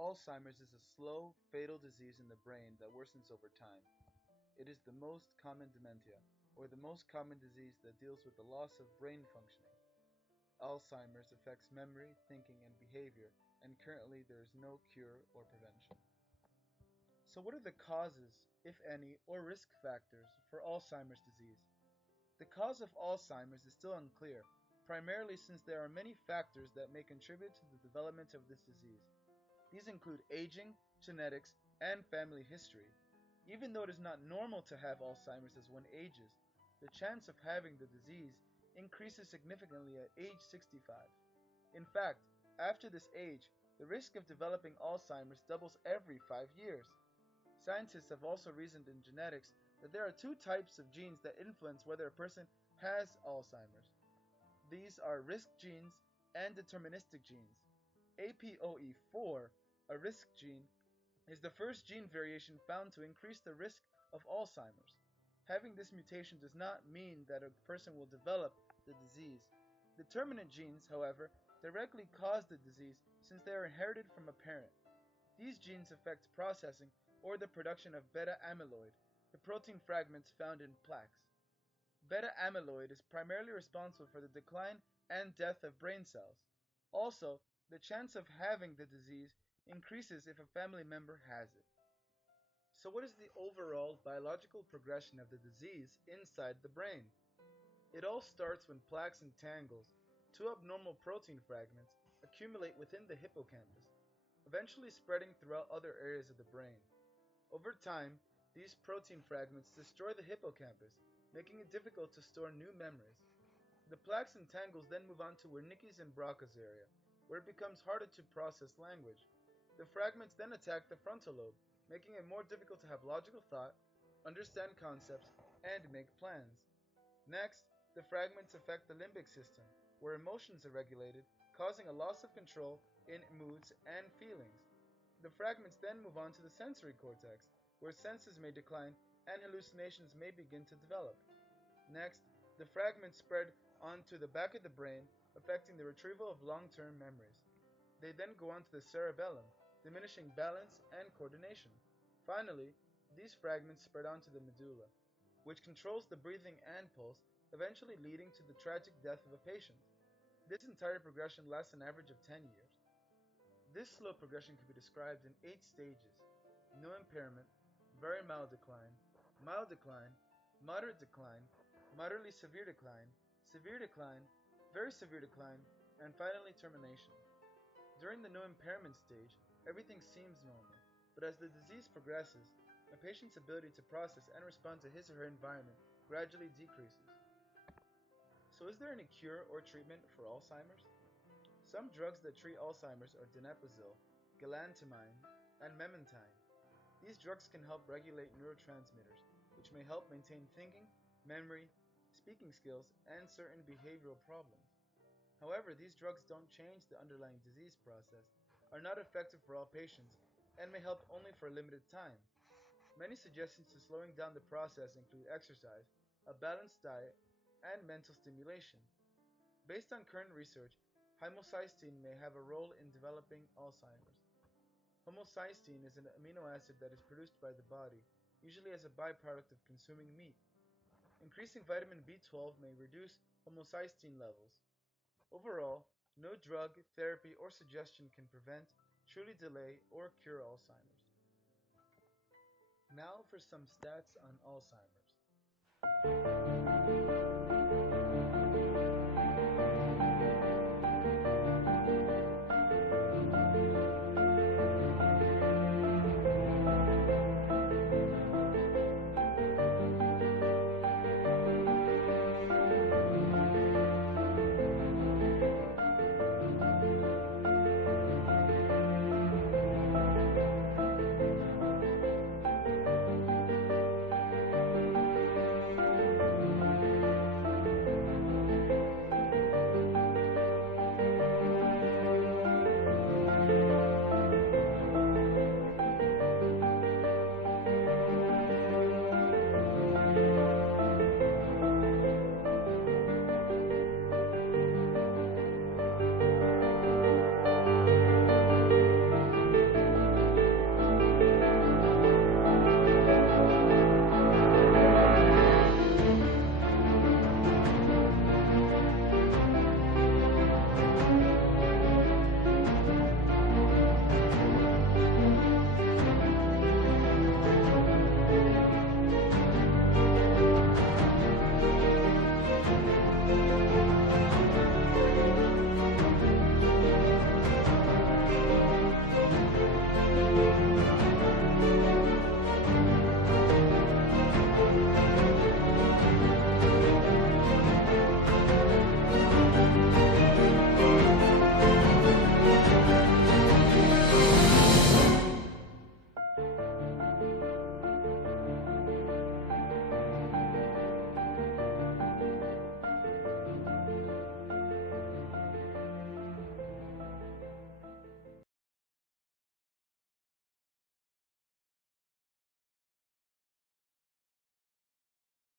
Alzheimer's is a slow, fatal disease in the brain that worsens over time. It is the most common dementia, or the most common disease that deals with the loss of brain functioning. Alzheimer's affects memory, thinking, and behavior, and currently there is no cure or prevention. So what are the causes, if any, or risk factors for Alzheimer's disease? The cause of Alzheimer's is still unclear, primarily since there are many factors that may contribute to the development of this disease. These include aging, genetics, and family history. Even though it is not normal to have Alzheimer's as one ages, the chance of having the disease increases significantly at age 65. In fact, after this age, the risk of developing Alzheimer's doubles every 5 years. Scientists have also reasoned in genetics that there are two types of genes that influence whether a person has Alzheimer's. These are risk genes and deterministic genes. APOE4, a risk gene, is the first gene variation found to increase the risk of Alzheimer's. Having this mutation does not mean that a person will develop the disease. Determinant genes, however, directly cause the disease since they are inherited from a parent. These genes affect processing or the production of beta-amyloid, the protein fragments found in plaques. Beta-amyloid is primarily responsible for the decline and death of brain cells. Also, the chance of having the disease increases if a family member has it. So what is the overall biological progression of the disease inside the brain? It all starts when plaques and tangles, two abnormal protein fragments, accumulate within the hippocampus, eventually spreading throughout other areas of the brain. Over time, these protein fragments destroy the hippocampus, making it difficult to store new memories. The plaques and tangles then move on to Wernicke's and Broca's area, where it becomes harder to process language. The fragments then attack the frontal lobe, making it more difficult to have logical thought, understand concepts, and make plans. Next, the fragments affect the limbic system, where emotions are regulated, causing a loss of control in moods and feelings. The fragments then move on to the sensory cortex, where senses may decline and hallucinations may begin to develop. Next, the fragments spread onto the back of the brain, affecting the retrieval of long-term memories. They then go on to the cerebellum, diminishing balance and coordination. Finally, these fragments spread onto the medulla, which controls the breathing and pulse, eventually leading to the tragic death of a patient. This entire progression lasts an average of 10 years. This slow progression can be described in 8 stages: no impairment, very mild decline, moderate decline, moderately severe decline, very severe decline, and finally termination. During the no impairment stage, everything seems normal, but as the disease progresses, a patient's ability to process and respond to his or her environment gradually decreases. So is there any cure or treatment for Alzheimer's? Some drugs that treat Alzheimer's are donepezil, galantamine, and memantine. These drugs can help regulate neurotransmitters, which may help maintain thinking, memory, speaking skills, and certain behavioral problems. However, these drugs don't change the underlying disease process, are not effective for all patients, and may help only for a limited time. Many suggestions to slowing down the process include exercise, a balanced diet, and mental stimulation. Based on current research, homocysteine may have a role in developing Alzheimer's. Homocysteine is an amino acid that is produced by the body, usually as a byproduct of consuming meat. Increasing vitamin B12 may reduce homocysteine levels. Overall, no drug, therapy, or suggestion can prevent, truly delay, or cure Alzheimer's. Now for some stats on Alzheimer's.